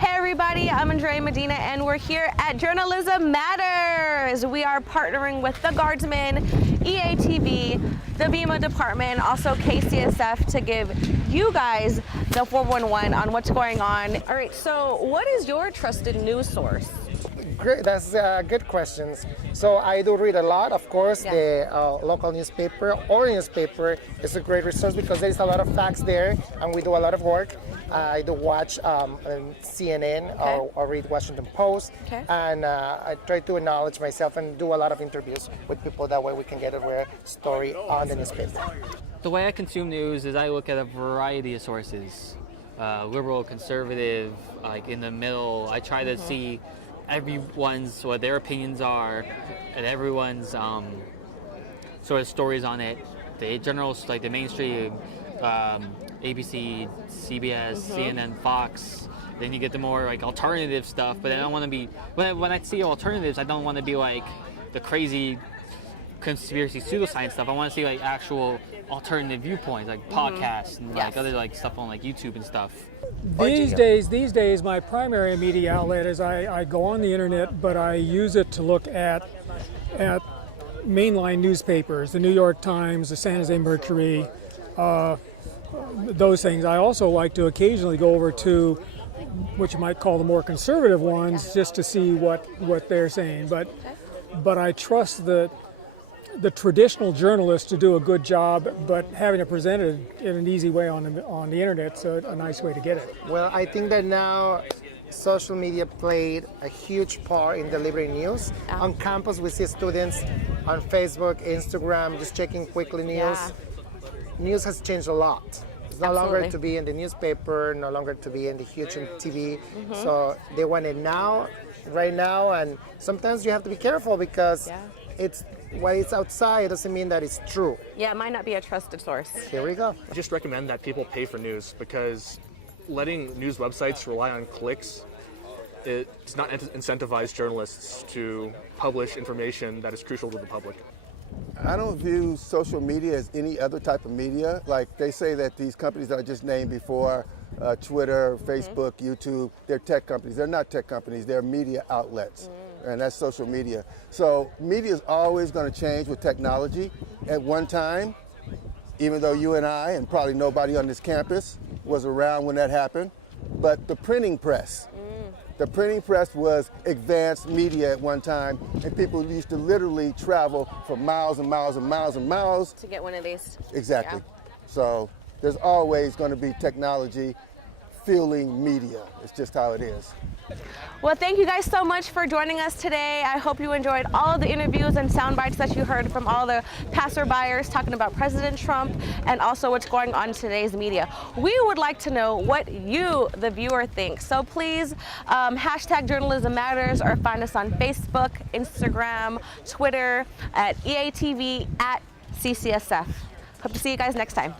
Hey everybody, I'm Andrea Medina and we're here at Journalism Matters. We are partnering with the Guardsmen, EATV, the VEMA department, also CCSF to give you guys the 411 on what's going on. All right, so what is your trusted news source? Great, that's good questions. So I do read a lot, of course. The local newspaper or newspaper is a great resource because there's a lot of facts there and we do a lot of work. I do watch CNN or read Washington Post, and I try to acknowledge myself and do a lot of interviews with people. That way we can get a rare story on the newspaper. The way I consume news is I look at a variety of sources, liberal, conservative, like in the middle. I try to see everyone's, what their opinions are, and everyone's sort of stories on it. The generals, like the mainstream, ABC, CBS, CNN, Fox. Then you get the more like alternative stuff, but I don't want to be, when I see alternatives, I don't want to be like the crazy conspiracy pseudoscience stuff. I want to see like actual alternative viewpoints, like podcasts and like other like stuff on like YouTube and stuff. These days, my primary media outlet is I go on the internet, but I use it to look at mainline newspapers, the New York Times, the San Jose Mercury, those things. I also like to occasionally go over to what you might call the more conservative ones, just to see what they're saying. But I trust the traditional journalists to do a good job, but having it presented in an easy way on the internet's a nice way to get it. Well, I think that now social media played a huge part in delivering news. On campus, we see students on Facebook, Instagram, just checking quickly news. News has changed a lot. It's no longer to be in the newspaper, no longer to be in the huge TV. So they want it now, right now, and sometimes you have to be careful because it's when it's outside doesn't mean that it's true. Yeah, it might not be a trusted source. Here we go. I just recommend that people pay for news because letting news websites rely on clicks, it does not incentivize journalists to publish information that is crucial to the public. I don't view social media as any other type of media. Like they say that these companies that I just named before, Twitter, Facebook, YouTube, they're tech companies. They're not tech companies, they're media outlets. And that's social media. So media is always going to change with technology. At one time, even though you and I and probably nobody on this campus was around when that happened, but the printing press. The printing press was advanced media at one time, and people used to literally travel for miles and miles and miles and miles To get one of these. Exactly. So there's always going to be technology fueling media. It's just how it is. Well, thank you guys so much for joining us today. I hope you enjoyed all of the interviews and sound bites that you heard from all the passerbyers talking about President Trump and also what's going on in today's media. We would like to know what you, the viewer, think. So please hashtag Journalism Matters or find us on Facebook, Instagram, Twitter, at EATV, at CCSF. Hope to see you guys next time.